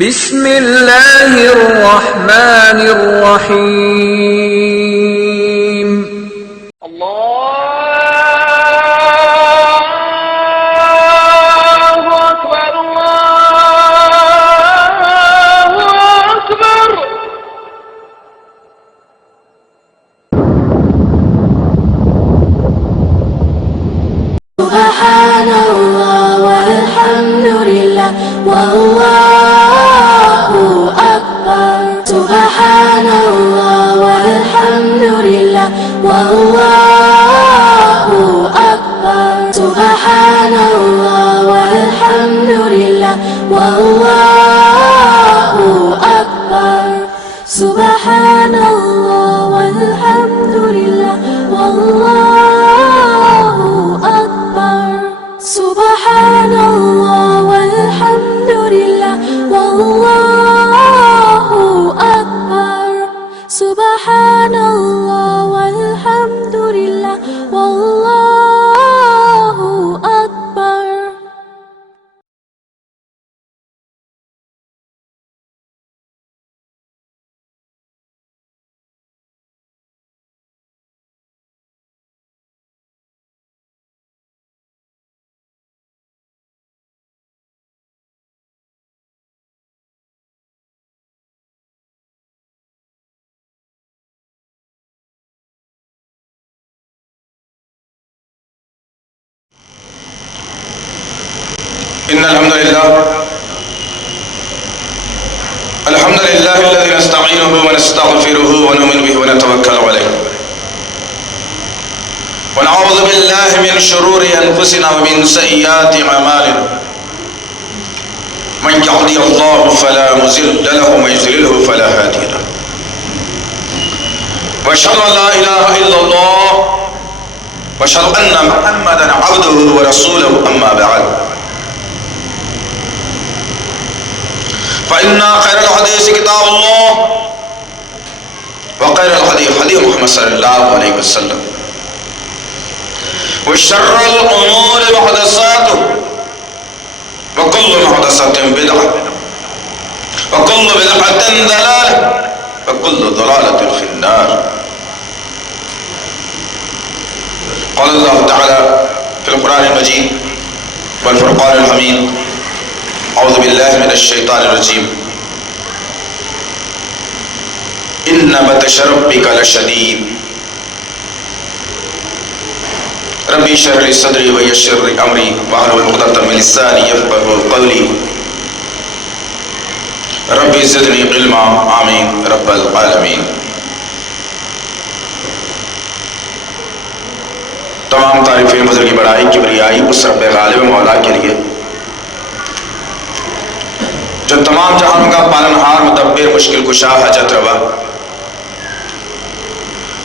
بسم اللہ الرحمن الرحیم اللہ اکبر اللہ اکبر سبحان اللہ والحمد للہ واللہ اکبر سبحان اللہ والحمد للہ واللہ اکبر سبحان اللہ والحمد للہ واللہ اکبر سبحان اللہ والحمد للہ واللہ اکبر سبحان اللہ والحمد للہ واللہ اکبر سبحان اللہ والحمد للہ واللہ اکبر. إن الحمد لله الذي نستعينه ونستغفره ونؤمن به ونتوكل عليه ونعوذ بالله من شرور أنفسنا ومن سيئات أعمالنا من يهده الله فلا مضل له ومن يضلله فلا هادي له وأشهد أن لا إله إلا الله وأشهد أن محمدا عبده ورسوله أما بعد فإن خير الحديث كتاب الله وخير الهدي هدي محمد صلى الله عليه وسلم وشر الأمور محدثاتها وكل محدثة بدعة وكل بدعة ضلالة وكل ضلالة في النار. قال الله تعالى في القرآن المجيد والفرقان الحميد اعوذ باللہ من الشیطان الرجیم ان بطش ربک لشدید ربی اشرح لی صدری ویسر لی امری واحلل عقدۃ من لسانی یفقهوا قولی ربی زدنی علما آمین رب العالمین. تمام تعریفیں بزرگ کی بڑائی کبریائی اس رب غالب مولا کے لیے جو تمام جہانوں کا پالنہار مدبر مشکل کشا حاجت روا،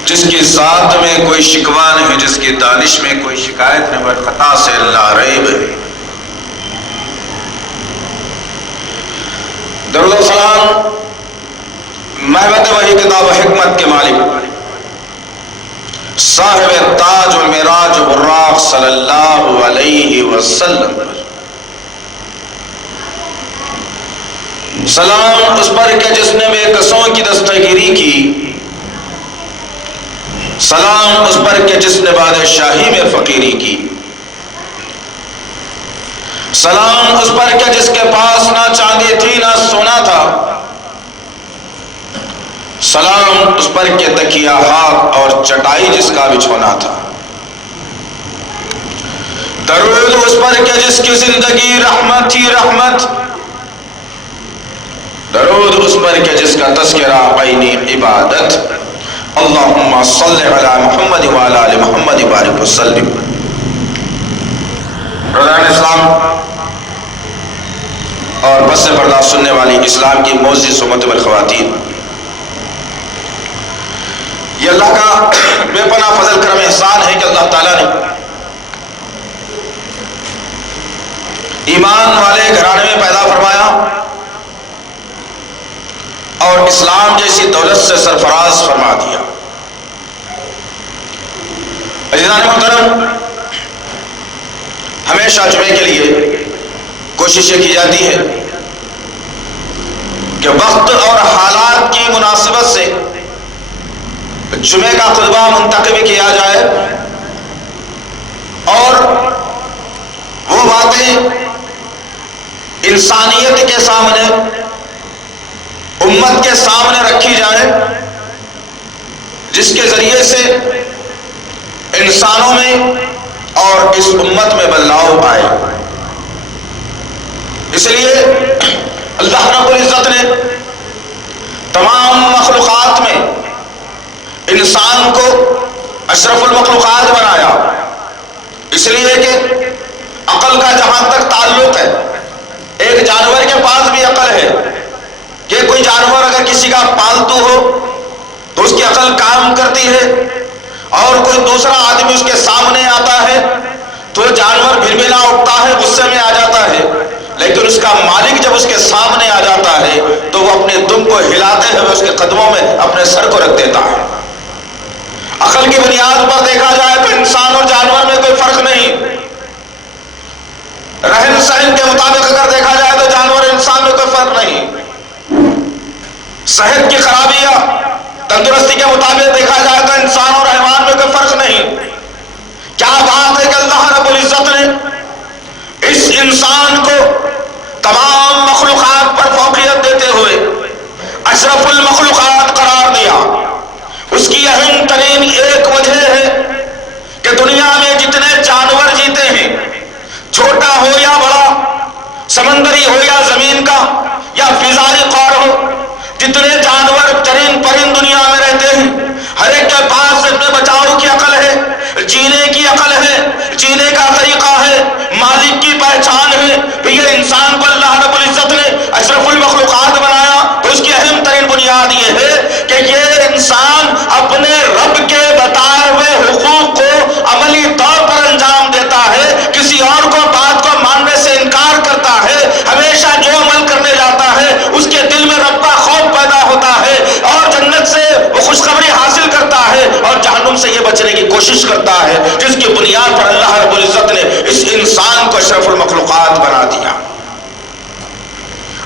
جس کی ذات میں کوئی شکوہ نہیں، جس کی دانش میں کوئی شکایت نہیں، بل خطا سے لا ریب ہے. درود و سلام محبت وحی کتاب و حکمت کے مالک صاحب تاج و معراج و براق صلی اللہ علیہ وسلم. سلام اس پر کہ جس نے بے کسوں کی دستگیری کی، سلام اس پر کہ جس نے بادشاہی میں فقیری کی، سلام اس پر کہ جس کے پاس نہ چاندی تھی نہ سونا تھا، سلام اس پر کہ تکیہ خاک اور چٹائی جس کا بچھونا تھا. درود اس پر کہ جس کی زندگی رحمت تھی رحمت، درود اس پر کہ جس کا تذکرہ عینی عبادت. اللہم صلی علی محمد وعلی آل محمد بارک وسلم. روزان اسلام اور بس پردہ سننے والی اسلام کی معزز امت والخواتین، یہ اللہ کا بے پناہ فضل کرم احسان ہے کہ اللہ تعالیٰ نے ایمان والے گھرانے میں پیدا فرمایا اور اسلام جیسی دولت سے سرفراز فرما دیا. عزیزان محترم، ہمیشہ جمعے کے لیے کوششیں کی جاتی ہے کہ وقت اور حالات کی مناسبت سے جمعے کا خطبہ منتخب کیا جائے اور وہ باتیں انسانیت کے سامنے، امت کے سامنے رکھی جائیں جس کے ذریعے سے انسانوں میں اور اس امت میں بدلاؤ آئے۔ اس لیے اللہ رب العزت نے تمام مخلوقات میں انسان کو اشرف المخلوقات بنایا، اس لیے کہ عقل کا جہاں تک تعلق ہے، ایک جانور کے پاس بھی عقل ہے کہ کوئی جانور اگر کسی کا پالتو ہو تو اس کی عقل کام کرتی ہے، اور کوئی دوسرا آدمی اس کے سامنے آتا ہے تو جانور بھربھلا اٹھتا ہے، غصے میں آ جاتا ہے، لیکن اس کا مالک جب اس کے سامنے آ جاتا ہے تو وہ اپنے دم کو ہلاتے ہوئے اس کے قدموں میں اپنے سر کو رکھ دیتا ہے۔ عقل کی بنیاد پر دیکھا جائے تو انسان اور جانور میں کوئی فرق نہیں، رہن سہن کے مطابق اگر دیکھا جائے تو جانور انسان میں کوئی فرق نہیں، صحت کی خرابی یا تندرستی کے مطابق دیکھا جائے تو انسان اور حیوان میں کوئی فرق نہیں۔ کیا بات ہے کہ اللہ رب العزت نے اس انسان کو تمام مخلوقات پر فوقیت دیتے ہوئے اشرف المخلوقات قرار دیا۔ اس کی اہم ترین ایک وجہ ہے کہ دنیا میں جتنے جانور جیتے ہیں، چھوٹا ہو یا بڑا، سمندری ہو یا زمین کا یا فضائی قور ہو، جتنے جانور چرند پرند دنیا میں رہتے ہیں، ہر ایک کے پاس اپنے بچاؤ کی عقل ہے، جینے کی عقل ہے، جینے کا طریقہ ہے، مالک کی پہچان ہے۔ یہ انسان کو اللہ رب العزت نے اشرف المخلوقات بنایا تو اس کی اہم ترین بنیاد یہ ہے کہ یہ انسان اپنے رب کے بتائے ہوئے حقوق کو عملی طور پر انجام دیتا ہے، کسی اور کو بات کو ماننے سے انکار کرتا ہے، ہمیشہ جو عمل کرنے جاتا ہے اس کے دل میں رب کا خوف پیدا ہوتا ہے، اور جنت سے وہ خوشخبری حاصل کرتا ہے اور جہنم سے یہ بچنے کی کوشش کرتا ہے، جس کی بنیاد پر اللہ رب العزت نے اس انسان کو اشرف المخلوقات بنا دیا۔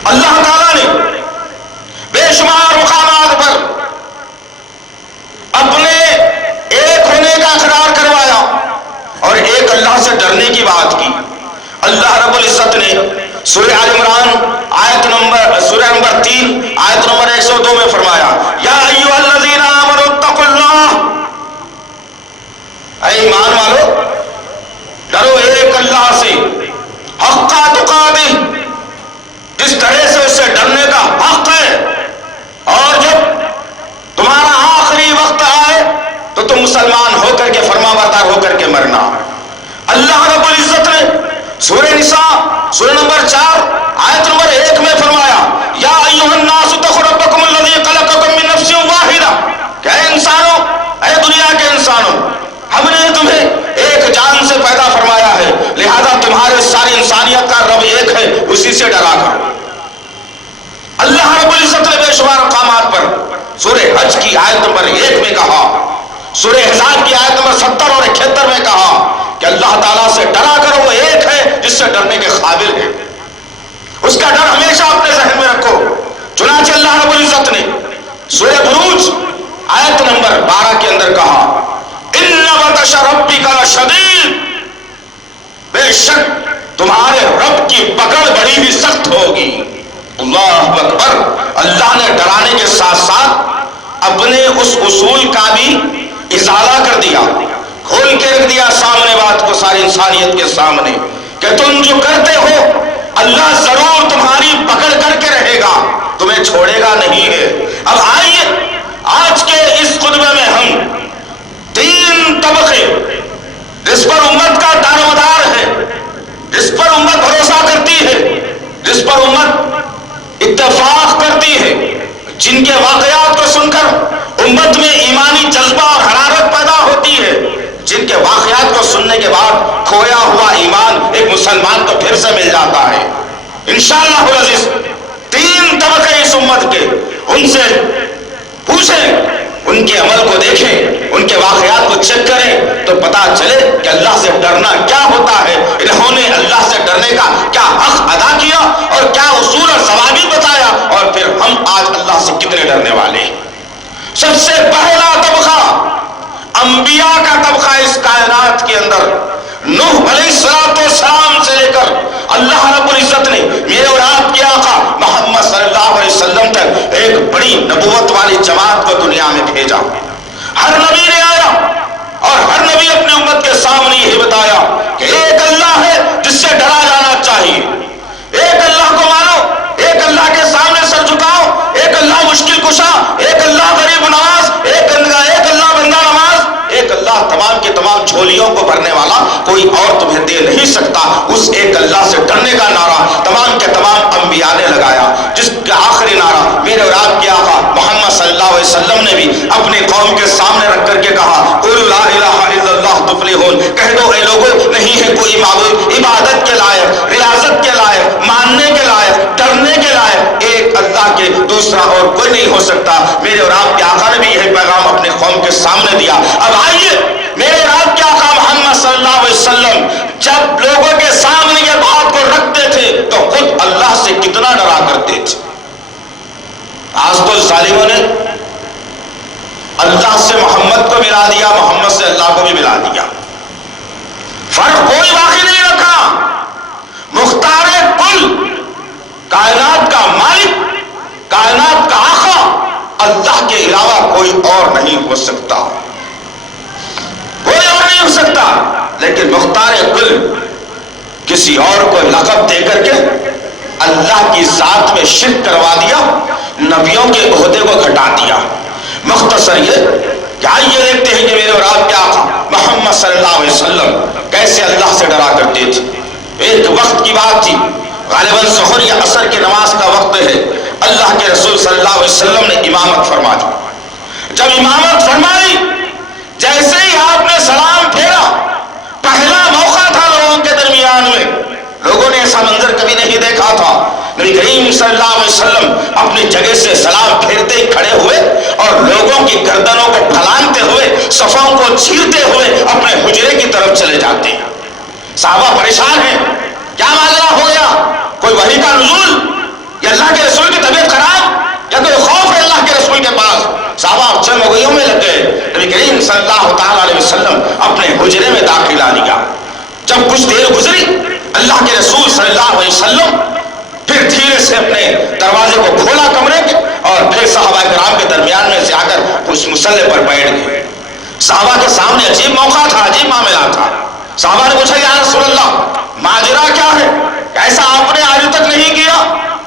اللہ تعالیٰ نے بے شمار مقامات پر اپنے ایک ہونے کا اقرار کروایا اور ایک اللہ سے ڈرنے کی بات کی۔ اللہ رب العزت نے سورہ آل عمران سورہ نمبر 3 آیت نمبر 102 میں فرمایا، یا ایھا الذین آمنوا اتقوا اللہ، اے ایمان والو ڈرو ایک اللہ سے، حق تقاتہ، جس طرح سے اس سے ڈرنے کا حق ہے، اور جب تمہارا آخری وقت آئے تو تم مسلمان ہو کر کے، فرما بردار ہو کر کے مرنا۔ اللہ رب العزت نے سورہ نساء سورہ نمبر 4 آیت نمبر 1 میں فرمایا، یا ایھا الناس اتقوا ربکم الذی خلقکم من نفس واحدہ، کہ اے انسانوں، اے دنیا کے انسانوں، ہم نے تمہیں ایک جان سے پیدا فرمایا ہے، لہذا تمہارے ساری انسانیت کا رب ایک ہے، اسی سے ڈرا کرو۔ اللہ رب العزت نے بے شمار مقامات پر سورہ حج کی آیت نمبر 1 میں کہا، سورہ احزاب کی آیت نمبر 70 اور 71 میں کہا کہ اللہ تعالیٰ سے ڈرا کرو، وہ ایک ہے جس سے ڈرنے کے قابل ہے، اس کا ڈر ہمیشہ اپنے ذہن میں رکھو۔ چنانچہ اللہ رب العزت نے سورہ بروج آیت نمبر 12 کے اندر کہا، ان بطش ربک لشدید، بے شک تمہارے رب کی پکڑ بڑی ہی سخت ہوگی۔ اللہ اکبر۔ اللہ نے ڈرانے کے ساتھ ساتھ اپنے اس اصول کا بھی ازالہ کر دیا، کھول کے رکھ دیا سامنے بات کو، ساری انسانیت کے سامنے، کہ تم جو کرتے ہو اللہ ضرور تمہاری پکڑ کر کے رہے گا، تمہیں چھوڑے گا نہیں ہے۔ اب آئیے آج کے اس خطبے میں ہم 3 طبقے جس پر امت کا دار و مدار ہے، جس پر امت بھروسہ کرتی ہے، جس پر امت اتفاق کرتی ہے، جن کے واقعات کو سن کر امت میں ایمانی جذبہ اور حرارت پیدا ہوتی ہے، جن کے واقعات کو سننے کے بعد کھویا ہوا ایمان ایک مسلمان کو پھر سے مل جاتا ہے۔ انشاءاللہ العزیز 3 طبقے اس امت کے، ان سے پوچھیں، ان کے عمل کو دیکھیں، ان کے واقعات کو چیک کریں تو پتا چلے کہ اللہ سے ڈرنا کیا ہوتا ہے، انہوں نے اللہ سے ڈرنے کا کیا حق ادا کیا اور کیا اصول اور ضوابط بتایا، اور پھر ہم انبیاء کا طبقہ اس کائنات کے اندر نوح علیہ السلام سے لے کر اللہ رب العزت نے میرے اور آپ کے آقا محمد صلی اللہ علیہ وسلم تک ایک بڑی نبوت والی جماعت کو دنیا میں بھیجا. ہر نبی نے آیا اور ہر نبی اپنے امت کے سامنے یہی بتایا کہ ایک اللہ ہے جس سے ڈرا جانا چاہیے. ایک اللہ کو مانو, ایک اللہ کے سامنے سر جھکاؤ, ایک اللہ مشکل کشا, ایک اللہ غریب نواز, ایک اللہ بندہ نواز, ایک اللہ تمام کے تمام جھولیوں کو بھرنے والا, کوئی اور تمہیں دے نہیں سکتا. اس ایک اللہ سے ڈرنے کا نعرہ تمام کے تمام انبیاء نے لگایا, جس کا آخری نعرہ میرے اور آپ کے آقا محمد صلی اللہ علیہ وسلم نے بھی اپنی قوم کے سامنے رکھ کر کے کہا, قولوا لا الہ الا اللہ تفلحون. کہہ دو اے لوگوں, نہیں ہے کوئی معبود عبادت کے لائق, ریاضت کے لائق, ماننے کے لائق, ڈرنے کے لائق ایک اللہ کے دوسرا اور کوئی نہیں ہو سکتا. میرے اور آپ کے آقا نے بھی یہی پیغام اپنے قوم کے سامنے دیا. اب آئیے, میرے اور آپ کے آقا محمد صلی اللہ علیہ وسلم جب لوگوں کے سامنے یہ بات کو رکھتے تھے تو خود اللہ سے کتنا ڈرا کرتے تھے. آج تو ظالموں نے اللہ سے محمد کو ملا دیا, محمد سے اللہ کو بھی ملا دیا, فرق کوئی باقی نہیں رکھا. مختار کل, کائنات کا مالک, کائنات کا آقا اللہ کے علاوہ کوئی اور نہیں ہو سکتا, کوئی اور نہیں ہو سکتا. لیکن مختار کل کسی اور کو لقب دے کر کے اللہ کی ذات میں شرک کروا دیا, نبیوں کے عہدے کو گھٹا دیا. مختصر یہ کہ آئیے دیکھتے ہیں کہ میرے اور آپ کے آقا محمد صلی اللہ علیہ وسلم کیسے اللہ سے ڈرا کرتے تھے. ایک وقت کی بات تھی, غالباً ظہر یا عصر کی نماز کا وقت ہے. اللہ کے رسول صلی اللہ علیہ وسلم نے امامت فرما دی. جب امامت فرمائی, جیسے ہی آپ نے سلام پھیرا, پہلا موقع تھا لوگوں کے درمیان میں, لوگوں نے ایسا منظر کبھی نہیں دیکھا تھا. نبی کریم صلی اللہ علیہ وسلم اپنی جگہ سے سلام پھیرتے ہی کھڑے ہوئے اور لوگوں کی گردنوں کو پھلانگتے ہوئے, صفوں کو چیرتے ہوئے اپنے حجرے کی طرف چلے جاتے ہیں. صحابہ پریشان ہیں, کیا ماجرا ہو گیا, کوئی وحی کا نزول یا اللہ کے رسول کی طبیعت خراب یا کوئی خوف ہے اللہ کے رسول کے پاس. صحابہ چمگوئیوں میں لگ گئے. نبی کریم صلی اللہ تعالی علیہ وسلم اپنے حجرے میں داخلہ لیا. جب کچھ دیر گزری, اللہ کے رسول صلی اللہ علیہ وسلم پھر دھیرے سے اپنے دروازے کو کھولا کمرے کے اور پھر صحابہ کرام کے درمیان میں سے آ کر اس مصلے پر بیٹھ گئے. صحابہ کے سامنے عجیب موقع تھا, عجیب معاملہ تھا. صحابہ نے پوچھا, یا رسول اللہ ماجرا کیا ہے, ایسا آپ نے آج تک نہیں کیا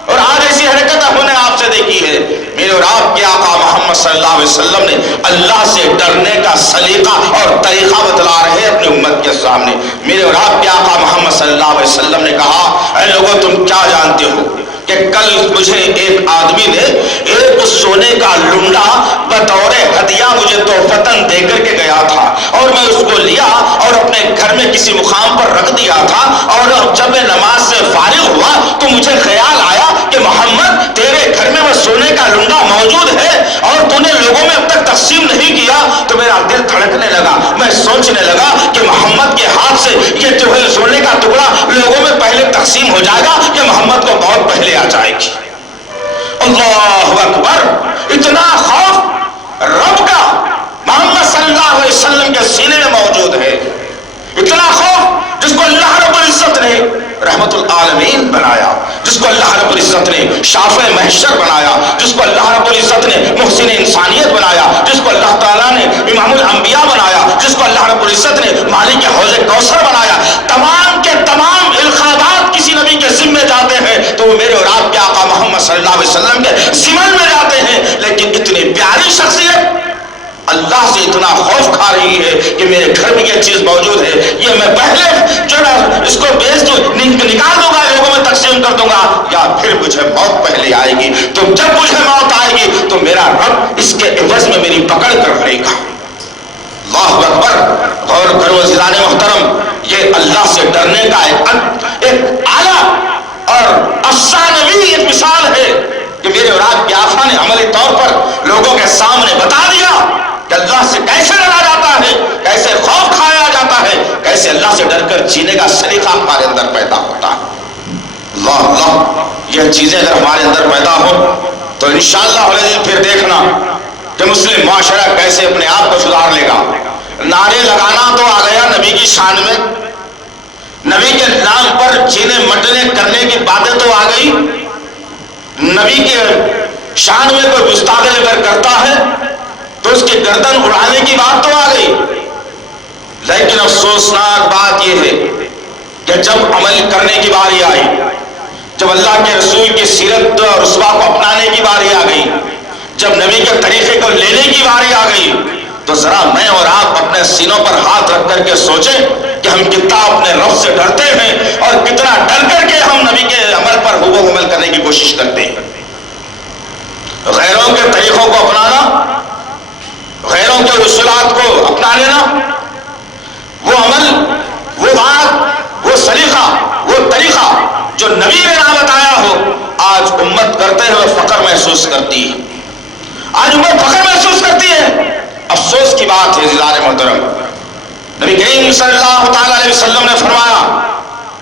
اور آج ایسی حرکت ہم نے آپ سے دیکھی ہے. میرے اور آپ کے آقا محمد صلی اللہ علیہ وسلم نے اللہ سے ڈرنے کا سلیقہ اور طریقہ بتلا رہے اپنی امت کے سامنے. میرے اور آپ کے آقا محمد صلی اللہ علیہ وسلم نے کہا, اے لوگوں تم کیا جانتے ہو کہ کل مجھے ایک آدمی نے ایک سونے کا لنڈا بطور ہدیہ مجھے تحفتاً دے کر کے گیا تھا اور میں اس کو لیا اور اپنے گھر میں کسی مقام پر رکھ دیا تھا. اور جب میں نماز سے فارغ ہوا تو مجھے خیال آیا کہ محمد تیرے گھر میں وہ سونے کا لنڈا موجود ہے اور تو نے لوگوں میں اب تک تقسیم نہیں کیا. تو میرا دل دھڑکنے لگا, میں سوچنے لگا کہ محمد کے ہاتھ سے یہ جو ہے سونے کا ٹکڑا لوگوں میں پہلے تقسیم ہو جائے گا کہ محمد کو بہت پہلے آ جائے گی. اللہ اکبر, اتنا خوف رب کا محمد صلی اللہ علیہ وسلم کے سینے میں موجود ہے, اتنا خوف جس کو اللہ رب العزت نے رحمت العالمین بنایا, جس کو اللہ رب العزت نے شافع محشر بنایا, جس کو اللہ رب العزت نے محسن انسانیت بنایا, جس کو اللہ تعالیٰ نے امام الانبیاء بنایا, جس کو اللہ رب العزت نے مالک حوض کوثر بنایا. تمام کے تمام القابات کسی نبی کے ذمے جاتے ہیں تو وہ میرے اور آپ کے آقا محمد صلی اللہ علیہ وسلم کے ذمن میں جاتے ہیں. لیکن اتنی پیاری شخصیت اللہ سے اتنا خوف کھا رہی ہے کہ میرے گھر میں یہ چیز موجود ہے, یہ میں پہلے جو ہے اس کو بیچ دوں, نکال دوں گا, لوگوں میں تقسیم کر دوں گا, یا پھر مجھے موت پہلے آئے گی. تو جب مجھے موت آئے گی تو میرا رب اس کے عوض میں میری پکڑ کر لے گا. اللہ اکبر. غور کرو عزیزان محترم, یہ اللہ سے ڈرنے کا ایک اعلیٰ اور افسانوی ایک مثال ہے کہ میرے اور آپ کے آقا نے عملی طور پر لوگوں کے سامنے بتا دیا کہ اللہ سے کیسے ڈرا جاتا ہے, کیسے خوف کھایا جاتا ہے, کیسے اللہ سے ڈر کر جینے کا سلیقہ ہمارے اندر پیدا ہوتا ہے. اللہ اللہ, یہ چیزیں اگر ہمارے اندر پیدا ہو تو انشاءاللہ پھر دیکھنا کہ مسلم معاشرہ کیسے اپنے آپ کو سدھار لے گا۔ نعرے لگانا تو آ گیا نبی کی شان میں، نبی کے نام پر چینے مٹنے کرنے کی باتیں تو آ گئی، نبی کے شان میں کوئی گستاخی اگر کرتا ہے تو اس کی گردن اڑانے کی بات تو آ گئی۔ لیکن افسوسناک بات یہ ہے کہ جب عمل کرنے کی باری آئی، جب اللہ کے رسول کی سیرت اور اسوا کو اپنانے کی باری آ گئی، جب نبی کے طریقے کو لینے کی باری آ گئی، تو ذرا میں اور آپ اپنے سینوں پر ہاتھ رکھ کر کے سوچیں کہ ہم کتنا اپنے رب سے ڈرتے ہیں اور کتنا ڈر کر کے ہم نبی کے عمل پر ہو عمل کرنے کی کوشش کرتے ہیں۔ غیروں کے طریقوں کو اپنانا، غیروں کے اصولات کو اپنا لینا، وہ عمل، وہ بات، وہ سلیقہ، وہ طریقہ جو نبی نے نہ بتایا ہو، آج امت کرتے ہوئے فخر محسوس کرتی ہے، آج امت فخر محسوس کرتی ہے۔ افسوس کی بات ہے عزیزان محترم، نبی کریم صلی اللہ تعالی علیہ وسلم نے فرمایا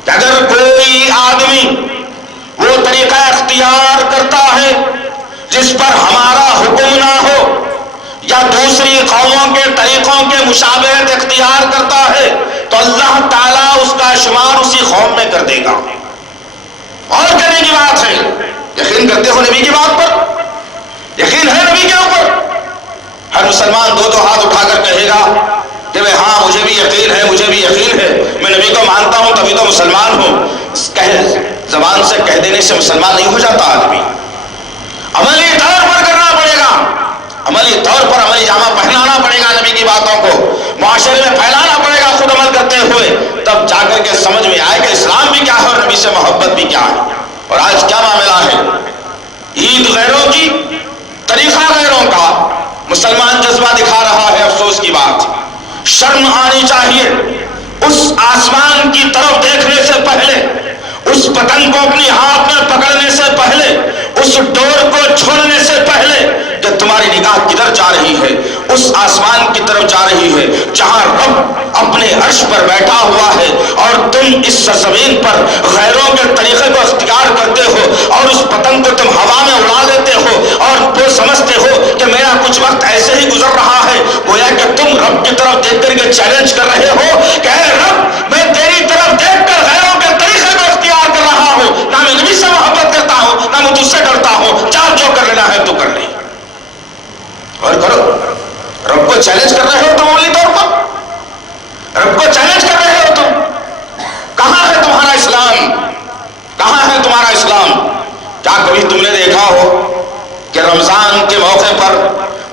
کہ اگر کوئی آدمی وہ طریقہ اختیار کرتا ہے جس پر ہمارا حکم نہ ہو، یا دوسری قوموں کے طریقوں کے مشابہت اختیار کرتا ہے، تو اللہ تعالیٰ اس کا شمار اسی قوم میں کر دے گا۔ اور کرنے کی بات ہے، یقین کرتے ہو نبی کی بات پر؟ یقین ہے نبی کے اوپر؟ ہر مسلمان دو ہاتھ اٹھا کر کہے گا کہ ہاں مجھے بھی یقین ہے، مجھے بھی یقین ہے، میں نبی کو مانتا ہوں تبھی تو مسلمان ہوں۔ زبان سے کہہ دینے سے مسلمان نہیں ہو جاتا آدمی، عملی طور پر کرنا پڑے گا، عملی طور پر عملی جامہ پہنانا پڑے گا، نبی کی باتوں کو معاشرے میں پھیلانا پڑے گا خود عمل کرتے ہوئے، تب جا کر کے سمجھ میں آئے کہ اسلام بھی کیا ہے اور نبی سے محبت بھی کیا ہے۔ اور آج کیا معاملہ ہے، عید غیروں کی، طریقہ غیروں کا، مسلمان جذبہ دکھا رہا ہے۔ افسوس کی بات، شرم آنی چاہیے، اس آسمان کی طرف دیکھنے سے پہلے، اس پتنگ کو اپنی ہاتھ میں پکڑنے سے پہلے، اس ڈور کو چھوڑنے سے پہلے کہ تمہاری نگاہ کدھر جا رہی ہے، اس آسمان کی طرف جا رہی ہے جہاں رب اپنے عرش پر بیٹھا ہوا ہے، اور تم اس زمین پر غیروں کے طریقے کو اختیار کرتے ہو اور اس پتنگ کو تم ہوا میں اڑا دیتے ہو اور وہ سمجھتے ہو کہ میرا کچھ وقت ایسے ہی گزر رہا ہے، گویا کہ تم رب کی طرف دیکھ کر کے چیلنج کر رہے ہو کہ اے رب، میں تیری طرف دیکھ کر غیروں کے طریقے کو اختیار کر رہا ہوں، نہ میں نبی سے محبت کرتا ہوں، نہ میں تجھ سے ڈرتا ہوں، چاہ جو کر لینا ہے تو کر لے، اور کرو۔ رب کو چیلنج کر رہے ہو تم عملی طور پر، رب کو چیلنج کر رہے ہو تم۔ کہاں ہے تمہارا اسلام؟ کہاں ہے تمہارا اسلام؟ کیا کبھی تم نے دیکھا ہو کہ رمضان کے موقع پر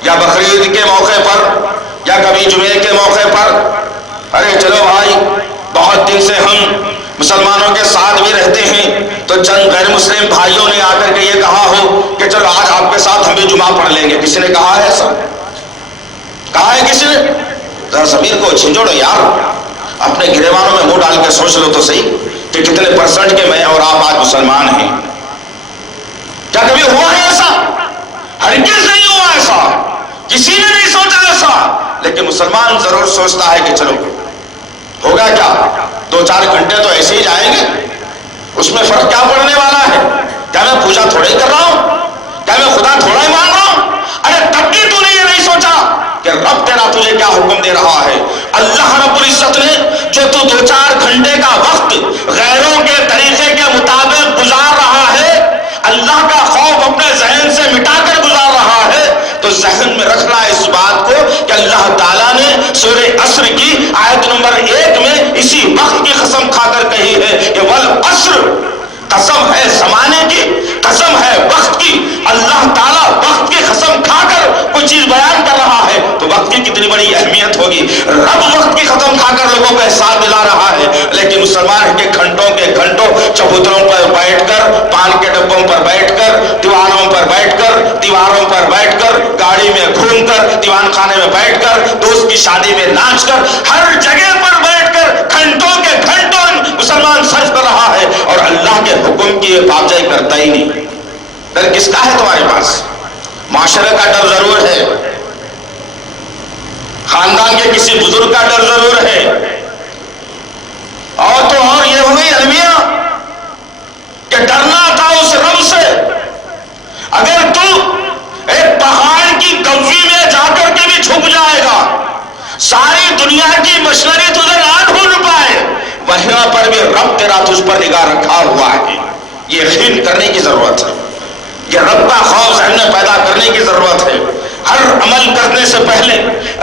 یا بقرعید کے موقع پر یا کبھی جمعے کے موقع پر، ارے چلو بھائی بہت دن سے ہم مسلمانوں کے ساتھ بھی رہتے ہیں، تو چند غیر مسلم بھائیوں نے آ کر کے یہ کہا ہو کہ چلو آج آپ کے ساتھ ہم بھی جمعہ پڑھ لیں گے، کسی نے کہا ہے ایسا؟ کہا ہے کسی نے؟ ذرا ضمیر کو جھنجھوڑو یار، اپنے گریبانوں میں منہ ڈال کے سوچ لو تو صحیح کہ کتنے پرسنٹ کے میں اور آپ آج مسلمان ہیں۔ کیا کبھی ہوا ہے ایسا؟ ہرگز نہیں ہوا ایسا، کسی نے نہیں سوچا ایسا، لیکن مسلمان ضرور سوچتا ہے کہ چلو ہوگا کیا، 2-4 گھنٹے تو ایسے ہی جائیں گے، اس میں فرق کیا پڑنے والا ہے؟ کیا میں پوجا تھوڑا ہی کر رہا ہوں؟ کیا میں خدا تھوڑا ہی مان رہا ہوں؟ ارے تب بھی تو نے یہ نہیں سوچا کہ رب تیرا تجھے کیا حکم دے رہا ہے۔ اللہ رب العزت نے جو تو 2-4 گھنٹے کا وقت غیروں کے طریقے کے مطابق گزار رہا ہے، اللہ کا خوف اپنے ذہن سے مٹا کر گزار رہا ہے، تو ذہن میں رکھنا ہے اس بات کو کہ اللہ تعالیٰ نے سورہ عصر کی آیت نمبر 1 میں اسی وقت کی قسم کھا کر کہی ہے کہ والعصر، قسم ہے زمانے کی، قسم ہے وقت کی۔ اللہ تعالیٰ وقت کی قسم کھا کر کوئی چیز بیان کر رہا ہے تو وقت کی کتنی بڑی اہمیت ہوگی۔ رب وقت کی قسم کھا کر لوگوں کو احساس دلا رہا ہے، لیکن مسلمان کے گھنٹوں چبوتروں پر بیٹھ کر، پان کے ڈبوں پر بیٹھ کر، دیواروں پر بیٹھ کر، دیواروں پر بیٹھ کر، گاڑی میں گھوم کر، دیوان خانے میں بیٹھ کر، دوست کی شادی میں ناچ کر، ہر جگہ پر بیٹھ کر گھنٹوں کے گھنٹوں مسلمان صرف کر رہا ہے اور اللہ کے حکم کی پابندی کرتا ہی نہیں۔ ڈر کس کا ہے تمہارے پاس؟ معاشرے کا ڈر ضرور ہے، خاندان کے کسی بزرگ کا ڈر ضرور ہے، اور تو اور یہ ہو گئی المیہ کہ ڈرنا تھا اس رب سے۔ اگر تو ایک پہاڑ کی گوی میں دنیا کی مشینری تجھے نہ ڈھونڈ پائے، وہاں پر بھی رب تیرا تجھ پر نگاہ رکھا ہوا ہے. یہ یقین کرنے کی ضرورت ہے، یہ رب کا خوف ذہن میں پیدا کرنے کی ضرورت ہے. ہر عمل کرنے سے پہلے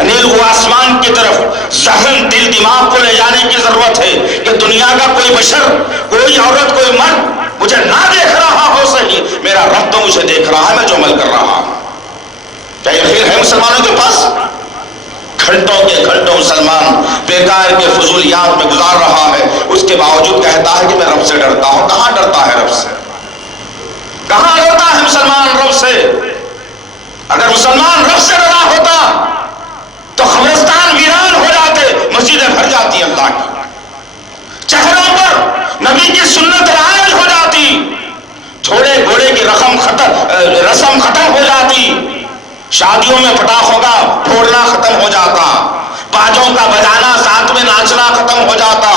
نیل و آسمان کی طرف ذہن دل دماغ کو لے جانے کی ضرورت ہے کہ دنیا کا کوئی بشر، کوئی عورت، کوئی مرد مجھے نہ دیکھ رہا ہو صحیح، میرا رب تو مجھے دیکھ رہا ہے میں جو عمل کر رہا ہوں. کیا یقین ہے مسلمانوں کے پاس؟ گھنٹوں کے گھنٹوں مسلمان بیکار کے فضولیات میں گزار رہا ہے، اس کے باوجود کہتا ہے کہ میں رب سے ڈرتا ہوں. کہاں ڈرتا ہے رب سے؟ کہاں ڈرتا ہے مسلمان رب سے؟ اگر مسلمان رب سے ڈرا ہوتا تو قبرستان ویران ہو جاتے، مسجدیں بھر جاتی اللہ کی، چہروں پر نبی کی سنت رائج ہو جاتی، گھوڑے گھوڑے کی رسم ختم ہو جاتی، شادیوں میں پٹاخوں کا پھوڑنا ختم ہو جاتا، باجوں کا بجانا ساتھ میں ناچنا ختم ہو جاتا،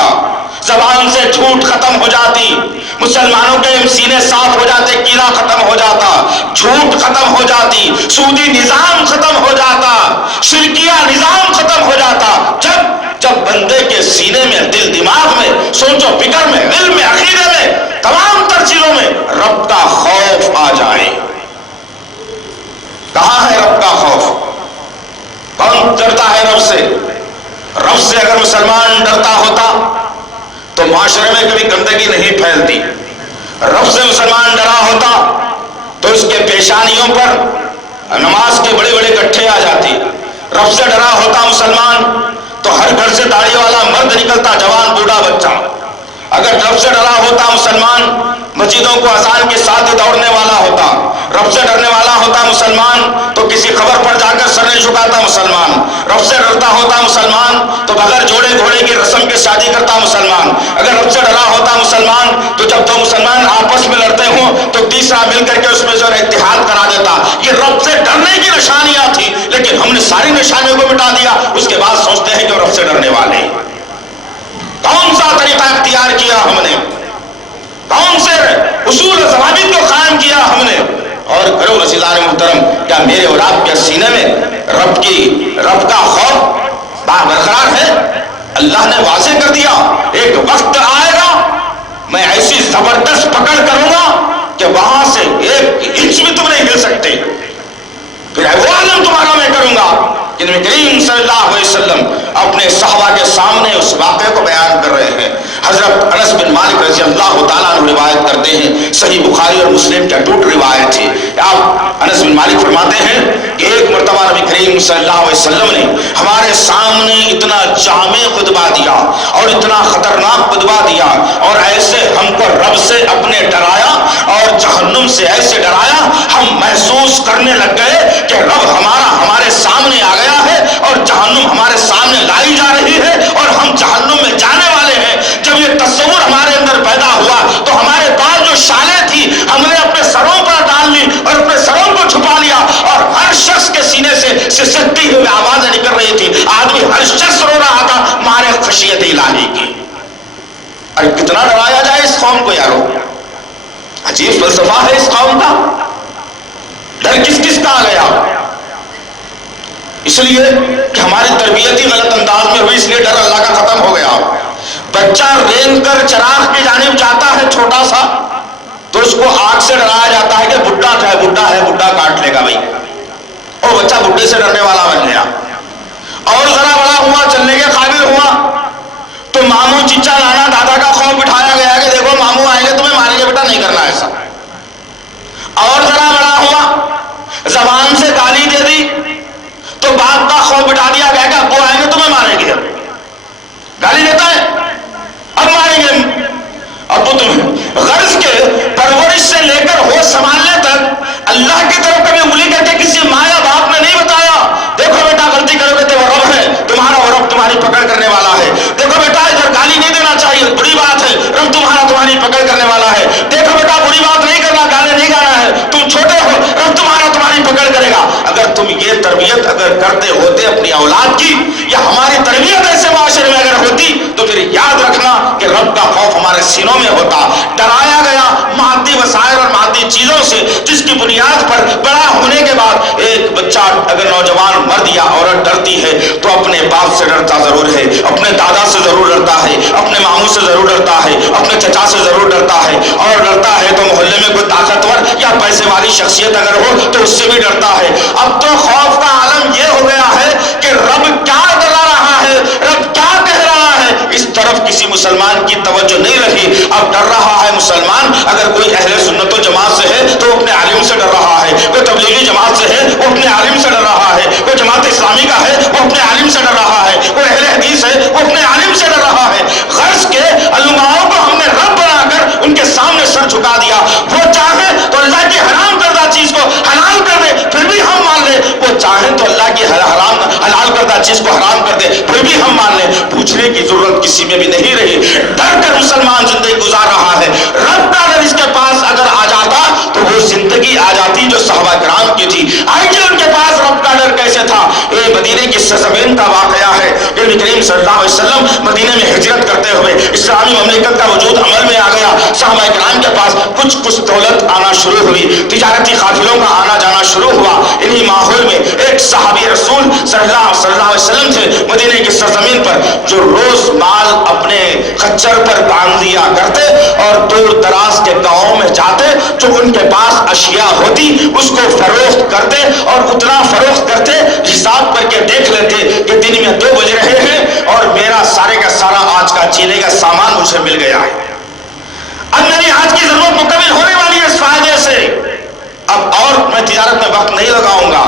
زبان سے جھوٹ ختم ہو جاتی، مسلمانوں کے سینے صاف ہو جاتے، کینا ختم ہو جاتا، جھوٹ ختم ہو جاتی، سودی نظام ختم ہو جاتا، شرکیہ نظام ختم ہو جاتا. جب بندے کے سینے میں، دل دماغ میں، سوچ و فکر میں، علم میں، عقیدے میں، تمام تر چیزوں میں رب کا خوف آ جائے. کہاں ہے رب کا خوف؟ کون ڈرتا ہے رب سے؟ رب سے اگر مسلمان ڈرتا ہوتا تو معاشرے میں کبھی گندگی نہیں پھیلتی. رب سے مسلمان ڈرا ہوتا تو اس کے پیشانیوں پر نماز کے بڑے بڑے گٹھے آ جاتی. رب سے ڈرا ہوتا مسلمان تو ہر گھر سے داڑھی والا مرد نکلتا، جوان بوڑھا بچہ. اگر رب سے ڈرا ہوتا مسلمان مسجدوں کو اذان کے ساتھ دوڑنے والا ہوتا. رب سے ڈرنے والا ہوتا مسلمان تو کسی خبر پر جا کر سر نہیں جھکاتا مسلمان. رب سے ڈرتا ہوتا مسلمان تو بغیر جوڑے گھوڑے کی رسم کے شادی کرتا مسلمان. اگر رب سے ڈرا ہوتا مسلمان تو جب دو مسلمان آپس میں لڑتے ہوں تو تیسرا مل کر کے اس میں جو اتحاد کرا دیتا. یہ رب سے ڈرنے کی نشانیاں تھی، لیکن ہم نے ساری نشانیوں کو مٹا دیا. اس کے بعد سوچتے ہیں کہ رب سے ڈرنے والے. کون سا طریقہ اختیار کیا ہم نے؟ کون سے اصول و ضوابط کو قائم کیا ہم نے؟ اور کرو عزیزان محترم، کیا میرے اور آپ کے سینے میں رب کا خوف برقرار ہے؟ اللہ نے واضح کر دیا ایک وقت آئے گا میں ایسی زبردست پکڑ کروں گا کہ وہاں سے ایک انچ بھی تم نہیں ہل سکتے. پھر وہ عالم تمہارا میں کروں گا. کہ نبی کریم صلی اللہ علیہ وسلم اپنے صحابہ کے سامنے اس واقعے کو بیان کر رہے ہیں. حضرت انس بن مالک رضی اللہ تعالیٰ عنہ روایت کرتے ہیں، صحیح بخاری اور مسلم کا ٹوٹ روایت ہے. آپ انس بن مالک فرماتے ہیں کہ ایک مرتبہ نبی کریم صلی اللہ علیہ وسلم نے ہمارے سامنے اتنا جامع خطبہ دیا اور اتنا خطرناک خطبہ دیا اور ایسے ہم کو رب سے اپنے ڈرایا اور جہنم سے ایسے ڈرایا، ہم محسوس کرنے لگ گئے کہ رب ہمارے سامنے آ گیا ہے اور جہنم ہمارے سامنے لائی جا رہی ہے اور ہم جہنم میں جانے والے ہیں. جب یہ تصور ہمارے اندر پیدا ہوا تو ہمارے پاس جو شالیں تھی ہم نے اپنے سروں پر ڈال لی اور اپنے سروں کو چھپا لیا اور ہر شخص کے سینے سے سسکتی ہوئی آوازیں نکل رہی تھی. آدمی ہر شخص رو رہا تھا مارے خشیت الہی کی. اور کتنا ڈرایا جائے اس قوم کو یارو. عجیب فلسفہ ہے اس قوم کا. ڈر کس کا آ گیا؟ اس لیے کہ ہماری تربیت ہی غلط انداز میں ہوئی، اس لیے ڈر اللہ کا ختم ہو گیا. بچہ رینگ کر چراغ کی جانب جاتا ہے چھوٹا سا تو اس کو آگ سے ڈرایا جاتا ہے کہ بڈھا ہے بڈھا کاٹ لے گا بھائی، اور بچہ بڈھے سے ڈرنے والا بن گیا. اور ذرا بڑا ہوا، چلنے کے قابل ہوا تو ماموں چچا نانا دادا کا خوف بٹھایا گیا کہ دیکھو ماموں آئیں گے تمہیں ماریں گے بیٹا، نہیں کرنا ایسا. اور ذرا بڑا ہوا، زبان سے گالی دے دی تو باپ کا خوف بٹھا دیا گیا کہ ابو آئیں گے تمہیں ماریں گے. گالی دیتا ہے اب ماریں گے ابو تمہیں. غرض کے پرورش سے لے کر ہوش سنبھالنے تک اللہ کی طرف کبھی انگلی کر کے کسی ماں یا باپ نے نہیں بتایا دیکھو بیٹا غلطی کرو گے تو وہ رب ہے تمہارا، وہ رب تمہاری پکڑ کرنے والا ہے. دیکھو بیٹا ادھر گالی نہیں دینا چاہیے، بری بات ہے، رب تمہاری پکڑ کرنے والا ہے. دیکھو بیٹا بری بات نہیں کرنا، گالی نہیں گانا ہے، تم چھوٹے ہو، رب تمہاری پکڑ کرے گا. اگر تم یہ تربیت اگر کرتے ہوتے اپنی اولاد کی، یا ہماری تربیت ایسے معاشرے میں اگر ہوتی تو پھر یاد رکھنا کہ رب کا خوف ہمارے سینوں میں ہوتا. ڈرایا گیا مادی وسائل اور مادی چیزوں سے، جس کی بنیاد پر بڑا ہونے کے بعد ایک بچہ اگر نوجوان مرد یا عورت ڈرتی ہے تو اپنے باپ سے ڈرتا ضرور ہے، اپنے دادا سے ضرور ڈرتا ہے، اپنے ماموں سے ضرور ڈرتا ہے، اپنے چچا سے ضرور ڈرتا ہے، اور ڈرتا ہے تو محلے میں کوئی طاقتور یا پیسے والی شخصیت اگر ہو تو اس سے بھی ڈرتا ہے۔ اب تو خوف کا عالم یہ ہو گیا ہے کہ رب کیا ڈرا رہا ہے، رب کیا کہہ رہا ہے، اس طرف کسی مسلمان کی توجہ نہیں رہی۔ اب ڈر رہا ہے مسلمان، اگر کوئی اہل سنت و جماعت سے ہے تو اپنے عالم سے ڈر رہا ہے، کوئی تبلیغی جماعت سے ہے وہ اپنے عالم سے ڈر رہا ہے، کوئی جماعت اسلامی کا ہے وہ اپنے عالم سے ڈر رہا ہے، کوئی اہل حدیث ہے وہ اپنے عالم سے ڈر رہا ہے۔ غرض کے علماؤں کو ہم نے رب بنا کر ان کے سامنے سر جھکا دیا، وہ چاہے تو اللہ کی حرام کردہ چیز کو حلال کر دے پھر بھی ہم مان لیں، وہ چاہے تو اللہ کی حلال کردہ چیز کو حرام کر دے پھر بھی ہم مان لیں۔ پوچھنے کی ضرورت کسی میں بھی نہیں رہی، ڈر کر مسلمان زندگی گزار رہا ہے۔ رب کا اگر اس کے پاس اگر آ جاتا تو وہ زندگی آ جاتی جو صحابہ کرام کی تھی۔ آئیے ان کے پاس رب کا ڈر کیسے تھا۔ یہ مدینے کی سرزمین کا واقعہ ہے۔ نبی کریم صلی اللہ علیہ وسلم مدینے میں ہجرت کرتے ہوئے اسلامی مملکت کا وجود عمل میں آ گیا، صحابہ کرام کے پاس کچھ دولت آنا شروع ہوئی، تجارتی قافلوں کا آنا جانا شروع ہوا۔ انہی ماحول میں ایک صحابی رسول صلی اللہ علیہ وسلم تھے مدینے کی سرزمین پر، جو روز مال اپنے خچر پر باندھ دیا کرتے اور دور دراز کے گاؤں میں جاتے، جو ان کے پاس اشیاء ہوتی اس کو فروخت کرتے، اور اتنا فروخت کرتے حساب کر کے دیکھ لیتے کہ دن میں 2 بج رہے ہیں اور میرا سارے کا سارا آج کا چیلے کا سامان مجھے مل گیا ہے، اب میری آج کی ضرورت مکمل ہونے والی ہے اس فائدے سے، اب اور میں تجارت میں وقت نہیں لگاؤں گا۔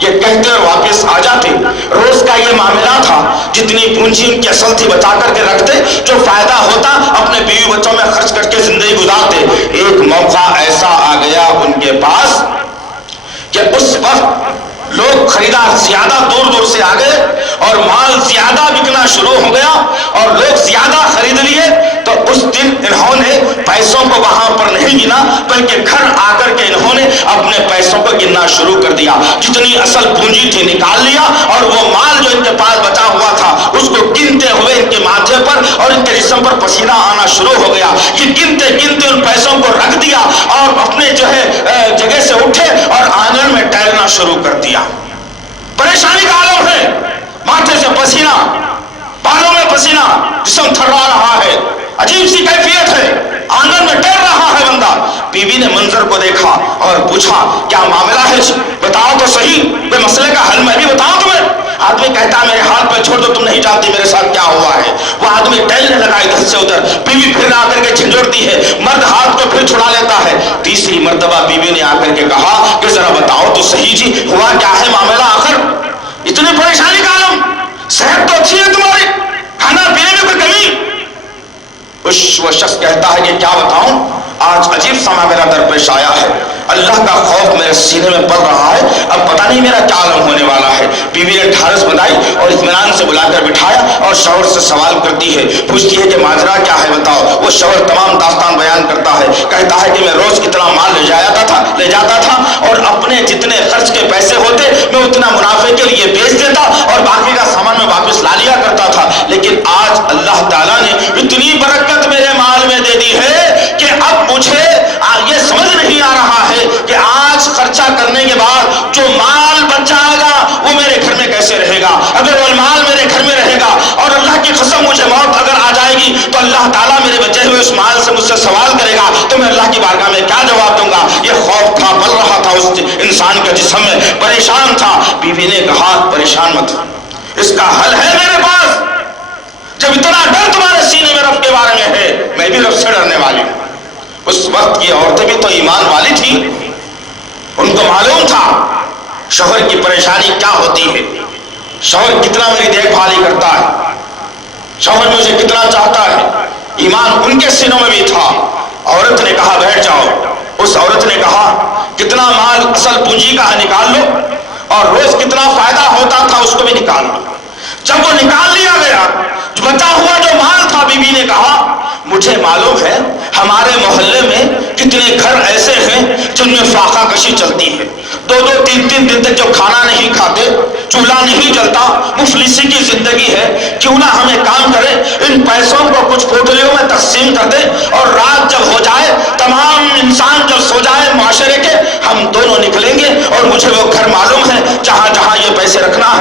یہ کہتے اور واپس آ جاتے۔ روز کا یہ معاملہ تھا، جتنی پونجی ان کی اصل تھی بچا کر کے رکھتے، جو فائدہ ہوتا اپنے بیوی بچوں میں خرچ کر کے زندگی گزارتے۔ ایک موقع ایسا آ گیا ان کے پاس کہ اس وقت لوگ خریدار زیادہ دور دور سے آ گئے اور مال زیادہ بکنا شروع ہو گیا اور لوگ زیادہ خرید لیے، تو اس دن انہوں نے پیسوں کو وہاں پر نہیں گنا بلکہ گھر آ کر کے انہوں نے اپنے پیسوں کو گننا شروع کر دیا، جتنی اصل پونجی تھی نکال لیا، اور وہ مال جو ان کے پاس بچا ہوا تھا اس کو گنتے ہوئے ان کے ماتھے پر اور ان کے جسم پر پسینہ آنا شروع ہو گیا۔ یہ گنتے گنتے ان پیسوں کو رکھ دیا اور اپنے جو ہے جگہ سے اٹھے اور آنگن میں ٹہلنا شروع کر دیا۔ پریشانی کا عالم ہے، ماتھے سے پسینہ، بالوں میں پسینہ، جسم تھرا رہا ہے، عجیب سی کیفیت ہے، آنگن میں ٹہل رہا ہے بندہ۔ بیوی نے منظر کو دیکھا اور پوچھا کیا معاملہ ہے، بتاؤ تو صحیح، کوئی مسئلے کا حل میں بھی بتاؤں تمہیں۔ آدمی کہتا ہے میرے ہاتھ پہ چھوڑ دو، تم نہیں جانتی میرے ساتھ کیا ہوا ہے۔ وہ آدمی ٹہلنے لگا ادھر سے ادھر، بیوی پھر آ کر کے جھنجھوڑتی ہے، مرد ہاتھ کو پھر چھڑا لیتا ہے۔ تیسری مرتبہ بیوی نے آ کر کے کہا کہ ذرا بتاؤ تو صحیح جی، ہوا کیا ہے معاملہ آخر، اتنی پریشانی کا عالم، صحت تو اچھی ہے تمہاری، کھانا پینے میں کوئی کمی؟ وہ شخص کہتا ہے کہ کیا بتاؤں، آج عجیب سا میرا درپیش آیا ہے، اللہ کا خوف میرے سینے میں پڑ رہا ہے، اب پتہ نہیں میرا کیا عالم ہونے والا ہے۔ بیوی نے ڈھارس بندھائی اور اطمینان سے بلا کر بٹھایا اور شوہر سے سوال کرتی ہے، پوچھتی ہے کہ ماجرا کیا ہے بتاؤ۔ وہ شوہر تمام داستان بیان کرتا ہے، کہتا ہے کہ میں روز اتنا مال لے جاتا تھا اور اپنے جتنے خرچ کے پیسے ہوتے میں اتنا منافع کے لیے بیچ دیتا اور باقی کا سامان میں واپس لا لیا کرتا تھا، لیکن آج اللہ تعالیٰ نے اتنی برکت میرے مال میں دے دی ہے کہ اب مجھے یہ سمجھ نہیں آ رہا ہے کہ آج خرچہ کرنے کے بعد جو مال بچائے گا وہ میرے گھر میں کیسے رہے گا۔ اگر وہ مال میرے گھر میں رہے گا اور اللہ کی قسم مجھے موت اگر آ جائے گی تو اللہ تعالیٰ میرے بچے ہوئے اس مال سے مجھ سے سوال کرے گا تو میں اللہ کی بارگاہ میں کیا جواب دوں گا۔ یہ خوف تھا، بل رہا تھا اس انسان کے جسم میں، پریشان تھا۔ بیوی نے کہا پریشان مت، اس کا حل ہے میرے پاس۔ جب اتنا ڈر تمہارے سینے میں رب کے بارے میں ہے، میں بھی رب سے ڈرنے والی ہوں۔ اس وقت کی عورتیں بھی تو ایمان والی تھی، ان کو معلوم تھا شوہر کی پریشانی کیا ہوتی ہے، شوہر کتنا میری دیکھ بھال کرتا ہے، شوہر مجھے کتنا چاہتا ہے، ایمان ان کے سینوں میں بھی تھا۔ عورت نے کہا بیٹھ جاؤ، اس عورت نے کہا کتنا مال اصل پونجی کا ہے نکال لو اور روز کتنا فائدہ ہوتا تھا اس کو بھی نکال لو۔ جب وہ نکال لیا گیا، جو بچا ہوا جو مال تھا، بیوی نے کہا مجھے معلوم ہے ہمارے محلے میں کتنے گھر ایسے ہیں جن میں فاقہ کشی چلتی ہے، 2-3 دن تک جو کھانا نہیں کھاتے، چولہا نہیں جلتا، مفلسی کی زندگی ہے، کیوں نہ ہم ایک کام کریں، ان پیسوں کو کچھ پوٹلیوں میں تقسیم کر دیں اور رات جب ہو جائے، تمام انسان جب سو جائے معاشرے کے، ہم دونوں نکلیں گے اور مجھے وہ گھر معلوم ہے جہاں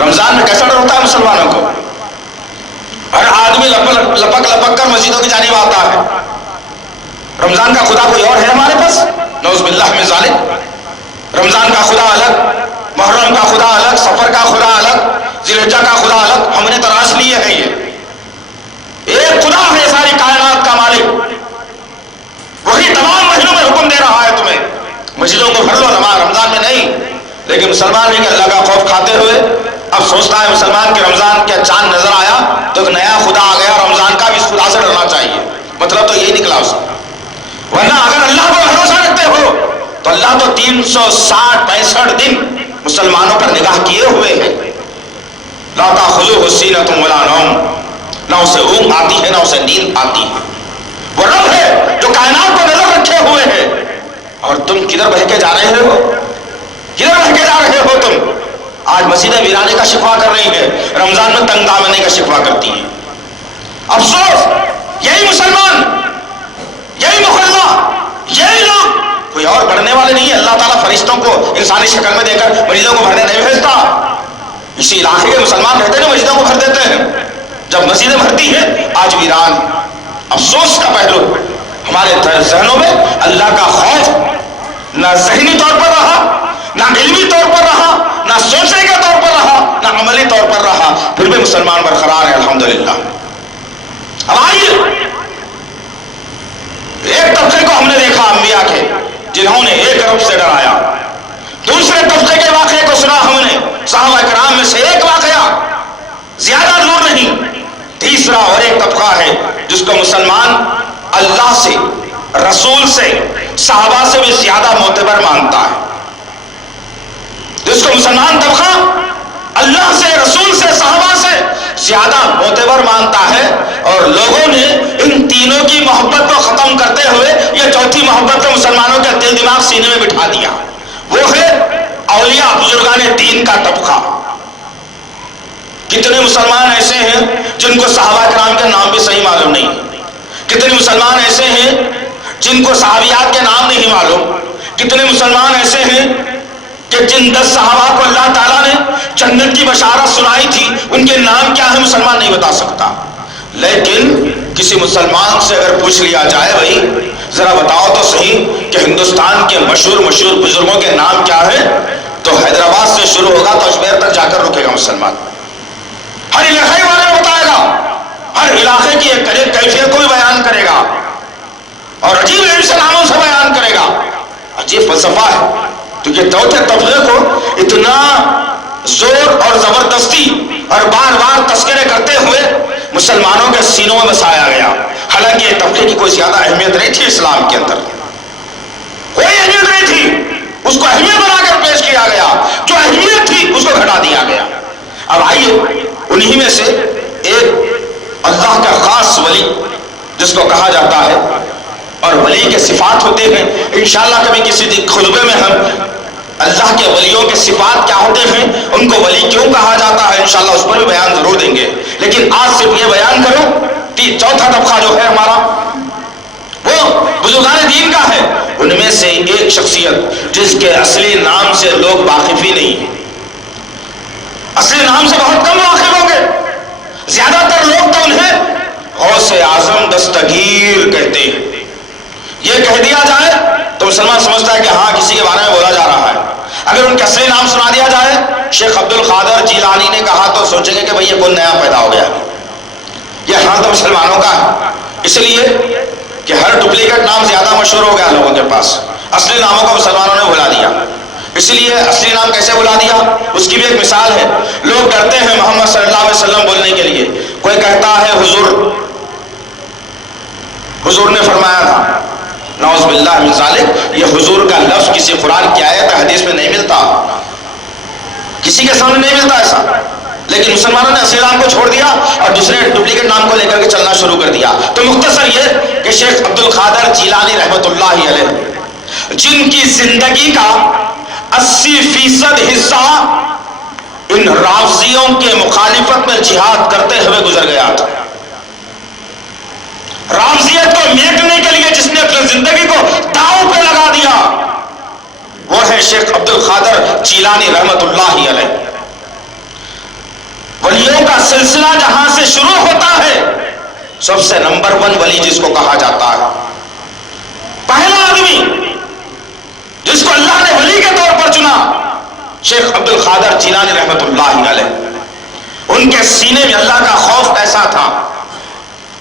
رمضان میں کیسا ڈر ہوتا ہے مسلمانوں کو؟ ہر آدمی لپک کر مسجدوں کی جانب آتا ہے. رمضان کا خدا کوئی اور ہے ہمارے پاس؟ نعوذ باللہ من ذالک. رمضان کا خدا الگ، محرم کا خدا الگ، سفر کا خدا الگ، ذی الحجہ کا خدا الگ. ہم نے تراش لیے ہیں. یہ ایک خدا ہے ساری کائنات کا مالک، وہی تمام مہینوں میں حکم دے رہا ہے تمہیں مسجدوں کو بھر لو. نماز رمضان میں نہیں. لیکن مسلمان بھی کہ اللہ کا خوف کھاتے ہوئے اب سوچتا ہے مسلمان کہ رمضان کا چاند نظر آیا تو ایک نیا خدا آ گیا، رمضان کا بھی اس خدا سے ڈرنا چاہیے. مطلب تو یہی نکلا اس کا. ورنہ اگر اللہ کو بھروسہ رکھتے ہو تو اللہ تو 360-65 دن مسلمانوں پر نگاہ کیے ہوئے ہیں. لا تأخذوہ سینۃ ولا نوم، نہ اسے اونگ آتی ہے نہ اسے نیند آتی ہے. وہ رب ہے جو کائنات کو نظر رکھے ہوئے ہے. اور تم کدھر بہ کے جا رہے ہو؟ کدھر بہ کے جا رہے ہو تم؟ آج مسجدیں ویرانے کا شکوہ کر رہی ہیں، رمضان میں تنگ دامنی کا شکوہ کرتی ہیں. افسوس، یہی مسلمان، یہی محلہ، یہی لوگ، کوئی اور بڑھنے والے نہیں ہے. اللہ تعالیٰ فرشتوں کو انسانی شکل میں دے کر مریضوں کو بھرنے نہیں بھیجتا. اسی علاقے کے مسلمان رہتے ہیں مسجدوں کو بھر دیتے ہیں. جب مسجدیں بھرتی ہیں آج ویران. افسوس کا پہلو ہمارے ذہنوں میں اللہ کا خوف نہ ذہنی طور پر رہا، نہ علمی طور پر رہا، نہ سوچنے کے طور پر رہا، نہ عملی طور پر رہا. پھر بھی مسلمان برقرار ہے الحمدللہ. اب آئیے ایک طبقے کو ہم نے دیکھا انبیاء کے جنہوں نے ایک رب سے ڈرایا. دوسرے طبقے کے واقعے کو سنا ہم نے صحابہ کرام میں سے ایک واقعہ، زیادہ دور نہیں. تیسرا اور ایک طبقہ ہے جس کو مسلمان اللہ سے، رسول سے، صحابہ سے بھی زیادہ معتبر مانتا ہے. جس کو مسلمان طبقہ اللہ سے، رسول سے، صحابہ سے زیادہ معتبر مانتا ہے. اور لوگوں نے ان تینوں کی محبت کو ختم کرتے ہوئے یہ چوتھی محبت کو مسلمانوں کے دل دماغ سینے میں بٹھا دیا. وہ ہے اولیاء بزرگان دین کا طبقہ. کتنے مسلمان ایسے ہیں جن کو صحابہ کرام کے نام بھی صحیح معلوم نہیں؟ کتنے مسلمان ایسے ہیں جن کو صحابیات کے نام نہیں معلوم؟ کتنے مسلمان ایسے ہیں کہ جن 10 صحابہ کو اللہ تعالیٰ نے جنت کی بشارت سنائی تھی ان کے نام کیا ہے مسلمان نہیں بتا سکتا. لیکن کسی مسلمان سے اگر پوچھ لیا جائے بھائی ذرا بتاؤ تو صحیح کہ ہندوستان کے مشہور بزرگوں کے نام کیا ہے، تو حیدرآباد سے شروع ہوگا تو اجمیر تک جا کر رکے گا مسلمان. ہر علاقے کے بارے میں بتائے گا، ہر علاقے کی ایک کیفیت کو بھی بیان کرے گا اور عجیب عجیب سے ناموں سے بیان کرے گا. عجیب فلسفہ ہے کیونکہ چوتھے طبقے کو اتنا زور اور زبردستی اور بار بار تذکرے کرتے ہوئے مسلمانوں کے سینوں میں بسایا گیا. حالانکہ یہ طبقے کی کوئی زیادہ اہمیت نہیں تھی اسلام کے اندر، کوئی اہمیت نہیں تھی. اس کو اہمیت بنا کر پیش کیا گیا، جو اہمیت تھی اس کو گھٹا دیا گیا. اب آئیے انہی میں سے ایک اللہ کا خاص ولی جس کو کہا جاتا ہے، اور ولی کے صفات ہوتے ہیں. انشاءاللہ کبھی کسی خطبے میں ہم اللہ کے ولیوں کے صفات کیا ہوتے ہیں، ان کو ولی کیوں کہا جاتا ہے، انشاءاللہ اس پر بھی بیان ضرور دیں گے. لیکن آج صرف یہ بیان کروں کہ چوتھا طبقہ جو ہے ہمارا وہ بزرگان دین کا ہے. ان میں سے ایک شخصیت جس کے اصلی نام سے لوگ واقف ہی نہیں ہیں، اصلی نام سے بہت کم واقف ہوں گے. زیادہ تر لوگ تو انہیں غوث اعظم دستگیر کہتے ہیں. یہ کہہ دیا جائے تو مسلمان سمجھتا ہے کہ ہاں کسی کے بارے میں بولا جا رہا ہے. اگر ان کا اصلی نام سنا دیا جائے شیخ عبد القادر جیلانی نے کہا تو سوچیں گے کہ بھئی یہ کوئی نیا پیدا ہو گیا. یہ حال تو مسلمانوں کا ہے، اس لیے کہ ہر ڈپلیکیٹ نام زیادہ مشہور ہو گیا لوگوں کے پاس. اصلی ناموں کو مسلمانوں نے بھلا دیا. اس لیے اصلی نام کیسے بلا دیا اس کی بھی ایک مثال ہے. لوگ ڈرتے ہیں محمد صلی اللہ علیہ وسلم بولنے کے لیے. کوئی کہتا ہے حضور نے فرمایا تھا، نعوذ باللہ من ذالک. یہ حضور کا لفظ کسی قرآن کی آیت حدیث میں نہیں ملتا، کسی کے سامنے نہیں ملتا ایسا. لیکن مسلمانوں نے اصلی نام کو چھوڑ دیا اور دوسرے ڈپلیکیٹ نام کو لے کر کے چلنا شروع کر دیا. تو مختصر یہ کہ شیخ عبد القادر جیلانی رحمۃ اللہ علیہ جن کی زندگی کا 80% حصہ ان رافضیوں کے مخالفت میں جہاد کرتے ہوئے گزر گیا تھا. رافضیت کو میٹنے کے لیے جس نے اپنی زندگی کو داؤ پہ لگا دیا وہ ہے شیخ عبد القادر جیلانی رحمۃ اللہ علیہ. ولیوں کا سلسلہ جہاں سے شروع ہوتا ہے، سب سے نمبر 1 ولی جس کو کہا جاتا ہے، پہلا آدمی جس کو اللہ نے ولی کے طور پر چنا، شیخ عبد القادر جیلانی رحمت اللہ علیہ۔ ان کے سینے میں اللہ کا خوف کیسا تھا،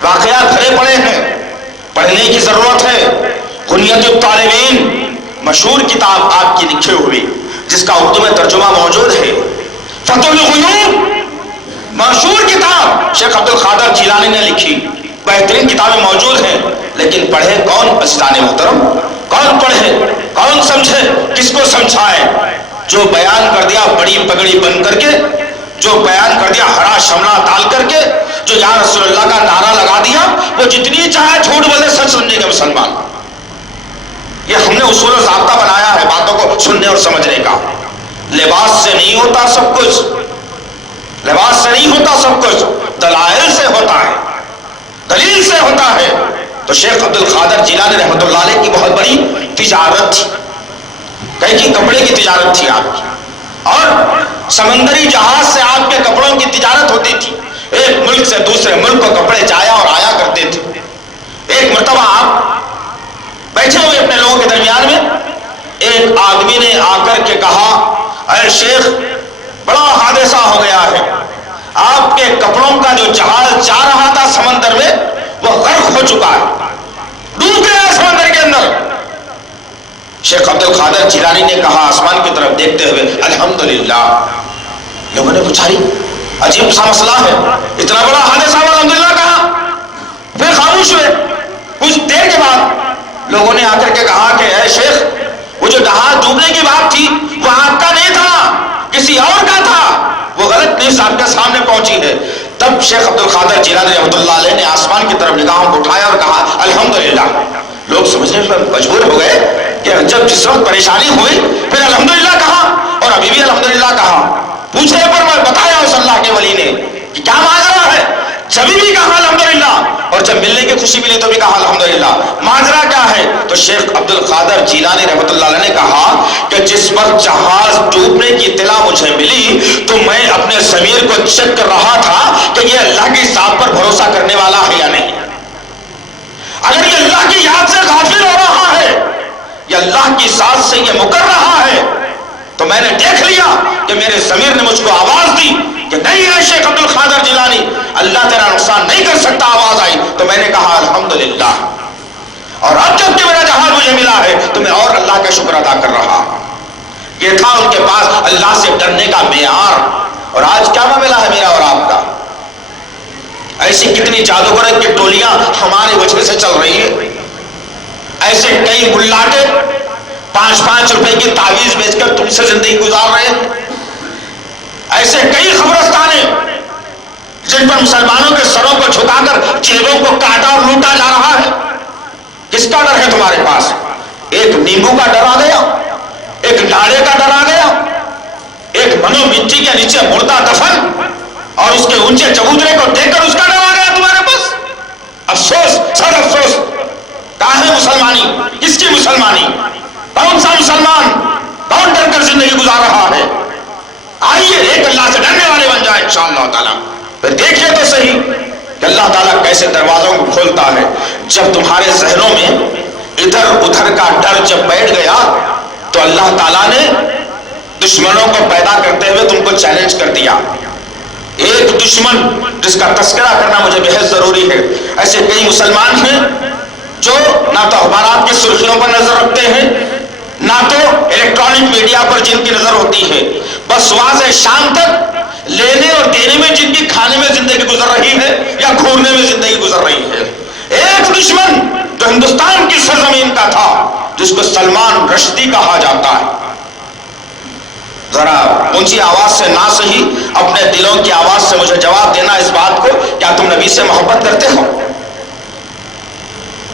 واقعات بھرے پڑے ہیں، پڑھنے کی ضرورت ہے۔ غنیت الطالبین مشہور کتاب آپ کی لکھی ہوئی، جس کا اردو میں ترجمہ موجود ہے، فتح الغیوب مشہور کتاب شیخ عبد القادر جیلانی نے لکھی، بہترین کتابیں موجود ہیں، لیکن پڑھے کون عزیزان محترم؟ کون پڑھے، کون سمجھے، کس کو سمجھائے؟ جو بیان کر دیا بڑی پگڑی بن کر کے، جو بیان کر دیا ہرا شملہ ڈال کر کے، جو یا رسول اللہ کا نعرہ لگا دیا، وہ جتنی چاہے جھوٹ بولے سچ سمجھنے کے مسلمان۔ یہ ہم نے اصول و ضابطہ بنایا ہے باتوں کو سننے اور سمجھنے کا۔ لباس سے نہیں ہوتا سب کچھ، لباس سے نہیں ہوتا سب کچھ، دلائل سے ہوتا ہے، دلیل سے ہوتا ہے۔ تو شیخ عبد القادر جیلانی رحمت اللہ علیہ کی بہت بڑی تجارت تھی، کہیں کی کپڑے کی تجارت تھی آپ کی، اور سمندری جہاز سے آپ کے کپڑوں کی تجارت ہوتی تھی۔ ایک ملک سے دوسرے ملک کو کپڑے جایا اور آیا کرتے تھے۔ ایک مرتبہ آپ بیٹھے ہوئے اپنے لوگوں کے درمیان میں، ایک آدمی نے آ کر کے کہا، اے شیخ بڑا حادثہ ہو گیا ہے، آپ کے کپڑوں کا جو جہاز جا رہا تھا سمندر میں وہ غرق ہو چکا ہے، ڈوب گیا ہے سمندر کے اندر۔ شیخ عبد القادر جیلانی نے کہا آسمان کی طرف دیکھتے ہوئے، الحمدللہ۔ لوگوں نے پوچھا عجیب سا مسئلہ ہے، اتنا بڑا حادثہ ہوا، الحمدللہ کہا؟ پھر خاموش ہوئے۔ کچھ دیر کے بعد لوگوں نے آ کر کے کہا کہ اے شیخ وہ جو جہاز ڈوبنے کی بات تھی وہ آپ کا نہیں تھا، کسی اور کا تھا، وہ غلط نیوز آپ کے سامنے پہنچی ہے۔ تب شیخ عبد القادر جیلانی رحمۃ اللہ علیہ نے آسمان کی طرف نگاہوں کو اٹھایا اور کہا الحمدللہ۔ لوگ سمجھنے پر مجبور ہو گئے کہ جب جس وقت پریشانی ہوئی پھر الحمدللہ کہا، اور ابھی بھی الحمدللہ کہا۔ پوچھنے پر میں بتایا اس اللہ کے ولی نے کہ کیا ماجرا ہے، جبھی بھی کہا الحمدللہ، اور جب ملنے کی خوشی ملی تو بھی کہا الحمدللہ۔ ماجرا کیا ہے؟ تو شیخ عبد القادر جیلانی رحمۃ اللہ علیہ نے کہا کہ جس وقت جہاز ڈوبنے کی اطلاع مجھے ملی تو میں اپنے ضمیر کو چیک کر رہا تھا کہ یہ اللہ کی ذات پر بھروسہ کرنے والا ہے یا نہیں۔ اگر یہ اللہ کی یاد سے غافل ہو رہا ہے، یا اللہ کی ذات سے یہ مکر رہا ہے، تو میں نے دیکھ لیا کہ میرے ضمیر نے مجھ کو آواز دی کہ نہیں ہے شیخ عبد القادر جیلانی، اللہ تیرا نقصان نہیں کر سکتا۔ آواز آئی تو میں نے کہا الحمدللہ، اور اب جب کہ میرا جہاز مجھے ملا ہے تو میں اور اللہ کا شکر ادا کر رہا۔ یہ تھا ان کے پاس اللہ سے ڈرنے کا معیار۔ اور آج کیا معاملہ ہے میرا اور آپ کا؟ ایسی کتنی جادوگروں کی ٹولیاں ہماری وجہ سے چل رہی ہے، ایسے کئی ملاٹے 5-5 روپے کی تعویذ بیچ کر تم سے زندگی گزار رہے ہیں، ایسے کئی قبرستانے جن پر مسلمانوں کے سروں کو جھکا کر جیبوں کو کاٹا اور لوٹا جا رہا ہے۔ کس کا ڈر ہے تمہارے پاس؟ ایک نیمبو کا ڈر آ گیا، ایک لاڑے کا ڈر آ گیا، ایک منو مٹی کے نیچے مردہ دفن اور اس کے اونچے چبوترے کو دیکھ کر اس کا ڈر آ گیا تمہارے پاس۔ افسوس، سر افسوس، کہاں ہے مسلمانی؟ کس کی مسلمانی؟ کون سا مسلمان کون ڈر کر زندگی گزار رہا ہے؟ آئیے ایک اللہ سے ڈرنے والے بن جائیں انشاءاللہ تعالیٰ۔ پھر دیکھیے تو صحیح کہ اللہ تعالیٰ کیسے دروازوں کو کھولتا ہے۔ جب تمہارے ذہنوں میں ادھر ادھر کا ڈر جب بیٹھ گیا تو اللہ تعالیٰ نے دشمنوں کو پیدا کرتے ہوئے تم کو چیلنج کر دیا۔ ایک دشمن جس کا تذکرہ کرنا مجھے بہت ضروری ہے۔ ایسے کئی مسلمان ہیں جو نہ تو اخبارات کی سرخیوں پر نظر رکھتے ہیں، نہ تو الیکٹرانک میڈیا پر جن کی نظر ہوتی ہے، بس صبح سے شام تک لینے اور دینے میں جن کی کھانے میں زندگی گزر رہی ہے یا گھورنے میں زندگی گزر رہی ہے۔ ایک دشمن جو ہندوستان کی سرزمین کا تھا جس کو سلمان رشدی کہا جاتا ہے۔ ذرا اونچی آواز سے نہ صحیح اپنے دلوں کی آواز سے مجھے جواب دینا اس بات کو، کیا تم نبی سے محبت کرتے ہو؟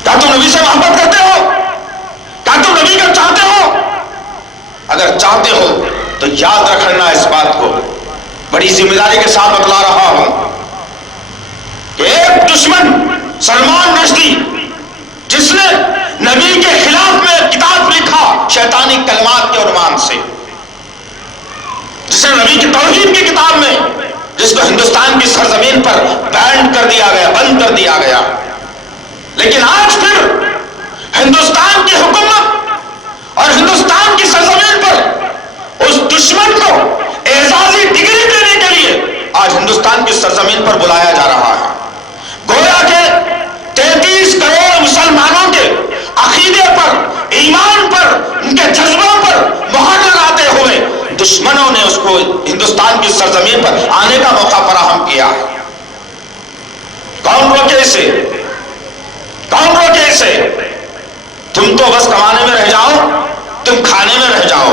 کیا تم نبی سے محبت کرتے ہو؟ کیا تم نبی کو چاہتے ہو؟ اگر چاہتے ہو تو یاد رکھنا اس بات کو، بڑی ذمہ داری کے ساتھ بتلا رہا ہوں کہ ایک دشمن سلمان رشدی جس نے نبی کے خلاف میں کتاب لکھا شیطانی کلمات کے عنوان سے، جس نے نبی کی توہین کی کتاب میں جس کو ہندوستان کی سرزمین پر بینڈ کر دیا گیا، بند کر دیا گیا، لیکن آج پھر ہندوستان کی حکومت اور ہندوستان کی سرزمین پر اس دشمن کو اعزازی ڈگری دینے کے لیے آج ہندوستان کی سرزمین پر بلایا جا رہا ہے۔ گویا کہ 33 کروڑ مسلمانوں کے عقیدے پر، ایمان پر، ان کے جذبوں پر مہر لگاتے ہوئے دشمنوں نے اس کو ہندوستان کی سرزمین پر آنے کا موقع فراہم کیا۔ کون روکے اسے؟ کون روکے اسے؟ تم تو بس کمانے میں رہ جاؤ، تم کھانے میں رہ جاؤ،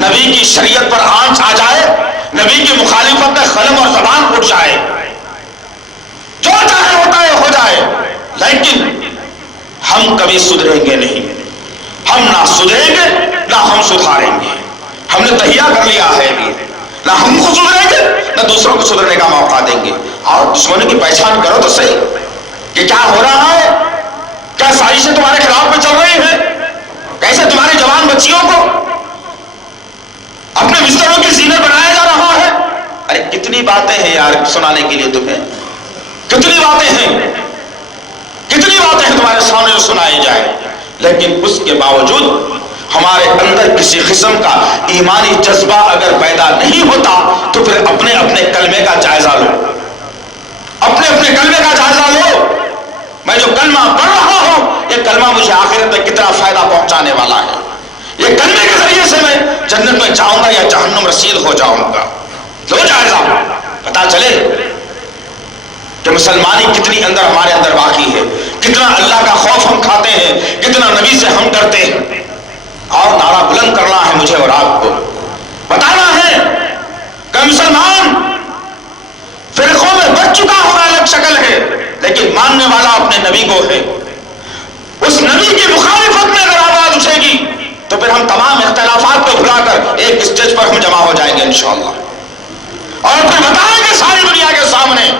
نبی کی شریعت پر آنچ آ جائے، نبی کی مخالفت میں قلم اور زبان اٹھ جائے، جو چاہے ہوتا ہے ہو جائے، لیکن ہم کبھی سدھریں گے نہیں۔ ہم نہ سدھریں گے نہ ہم سدھاریں گے۔ ہم نے تہیا کر لیا ہے، نہ ہم کو سدھریں گے نہ دوسروں کو سدھرنے کا موقع دیں گے۔ اور دشمنوں کی پہچان کرو تو صحیح، یہ کیا ہو رہا ہے؟ کیا سازشیں تمہارے خلاف میں چل رہی ہیں؟ کیسے تمہاری جوان بچیوں کو اپنے بستروں کی زینت بنایا جا رہا ہے؟ ارے کتنی باتیں ہیں یار سنانے کے لیے تمہیں، کتنی باتیں ہیں، کتنی باتیں ہیں تمہارے سامنے جو سنائی جائے، لیکن اس کے باوجود ہمارے اندر کسی قسم کا ایمانی جذبہ اگر پیدا نہیں ہوتا تو پھر اپنے اپنے کلمے کا جائزہ لو، اپنے اپنے کلمے کا جائزہ لو۔ میں جو کلمہ پڑھ رہا ہوں یہ کلمہ مجھے آخرت میں کتنا فائدہ پہنچانے والا ہے؟ یہ کلمے کے ذریعے سے میں جنت میں جاؤں گا یا جہنم رسید ہو جاؤں گا؟ لو جائزہ، پتا چلے کہ مسلمانی کتنی اندر ہمارے اندر باقی ہے، کتنا اللہ کا خوف ہم کھاتے ہیں، کتنا نبی سے ہم ڈرتے ہیں۔ اور نعرہ بلند کرنا ہے مجھے اور آپ کو، بتانا ہے کہ مسلمان فرقوں میں بچ چکا ہوگا، الگ شکل ہے، لیکن ماننے والا اپنے نبی کو ہے۔ اس نبی کی مخالفت میں اگر آواز اٹھے گی تو پھر ہم تمام اختلافات کو بھلا کر ایک اسٹیج پر ہم جمع ہو جائیں گے انشاءاللہ، اور پھر بتائیں گے ساری دنیا کے سامنے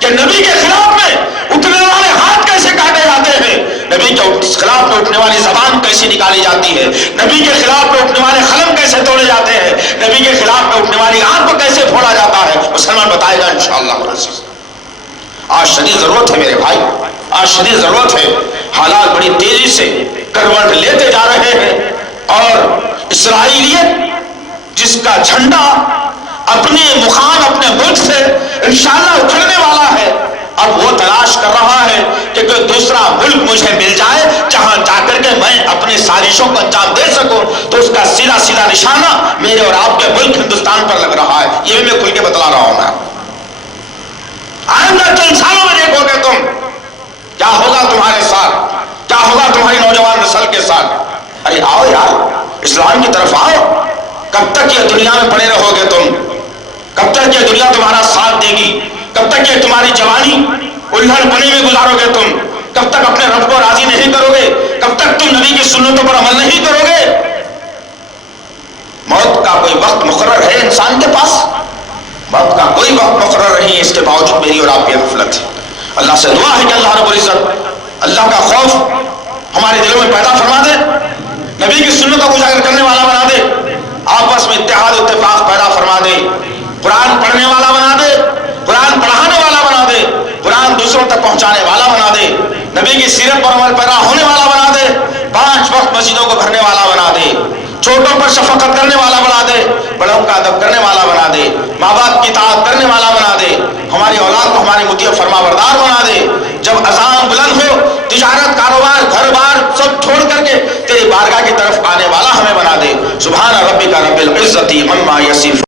کہ نبی کے خلاف میں اٹھنے والے ہاتھ کیسے کاٹے جاتے ہیں، نبی کے خلاف میں اٹھنے والی زبان کیسی نکالی جاتی ہے، نبی کے خلاف میں اٹھنے والے قلم کیسے توڑے جاتے ہیں، نبی کے خلاف میں اٹھنے والی آنکھ کو کیسے پھوڑا جاتا ہے، مسلمان بتائے گا انشاءاللہ۔ آج شدید ضرورت ہے میرے بھائی، آج شدید ضرورت ہے، حالات بڑی تیزی سے کروٹ لیتے جا رہے ہیں، اور اسرائیلیت جس کا جھنڈا اپنے مقام اپنے ملک سے انشاءاللہ اکھڑنے والا ہے، اب وہ تلاش کر رہا ہے کہ کوئی دوسرا ملک مجھے مل جائے جہاں جا کر کے میں اپنی سازشوں کو انجام دے سکوں، تو اس کا سیدھا سیدھا نشانہ میرے اور آپ کے ملک ہندوستان پر لگ رہا ہے۔ یہ بھی میں کھل کے بتلا رہا ہوں۔ میں آئندہ چند سالوں میں دیکھو گے تم کیا ہوگا تمہارے ساتھ، کیا ہوگا تمہاری نوجوان نسل کے ساتھ۔ ارے آؤ یار، اسلام کی طرف آؤ۔ کب تک یہ دنیا میں پڑے رہو گے تم؟ کب تک یہ دنیا تمہارا ساتھ دے گی؟ کب تک یہ تمہاری جوانی الہڑ پنی میں گزارو گے تم؟ کب تک اپنے رب کو راضی نہیں کرو گے؟ کب تک تم نبی کی سنتوں پر عمل نہیں کرو گے؟ موت کا کوئی وقت مقرر ہے انسان کے پاس؟ موت کا کوئی وقت مقرر نہیں ہے، اس کے باوجود میری اور آپ کی غفلت ہے۔ اللہ سے دعا ہے کہ اللہ رب العزت اللہ کا خوف ہمارے دلوں میں پیدا فرما دے، نبی کی سنتوں کو اجاگر کرنے والا بنا دے، آپس میں اتحاد اتفاق پیدا فرما دے، قرآن پڑھنے والا بنا دے، قرآن پڑھانے والا بنا دے، قرآن دوسروں تک پہنچانے والا بنا دے، نبی کی سیرت پر عمل پیرا ہونے والا بنا دے، 5 وقت مسجدوں کو بھرنے والا بنا دے، چھوٹوں پر شفقت کرنے والا بنا دے، بڑوں کا ادب کرنے والا بنا دے، ماں باپ کی اطاعت کرنے والا بنا دے، ہماری اولاد کو ہماری مطیع فرما بردار بنا دے۔ جب اذان بلند ہو، تجارت کاروبار گھر بار سب چھوڑ کر کے تیری بارگاہ کی طرف آنے والا ہمیں بنا دے۔ سبحان ربک رب العزت عما یصفون۔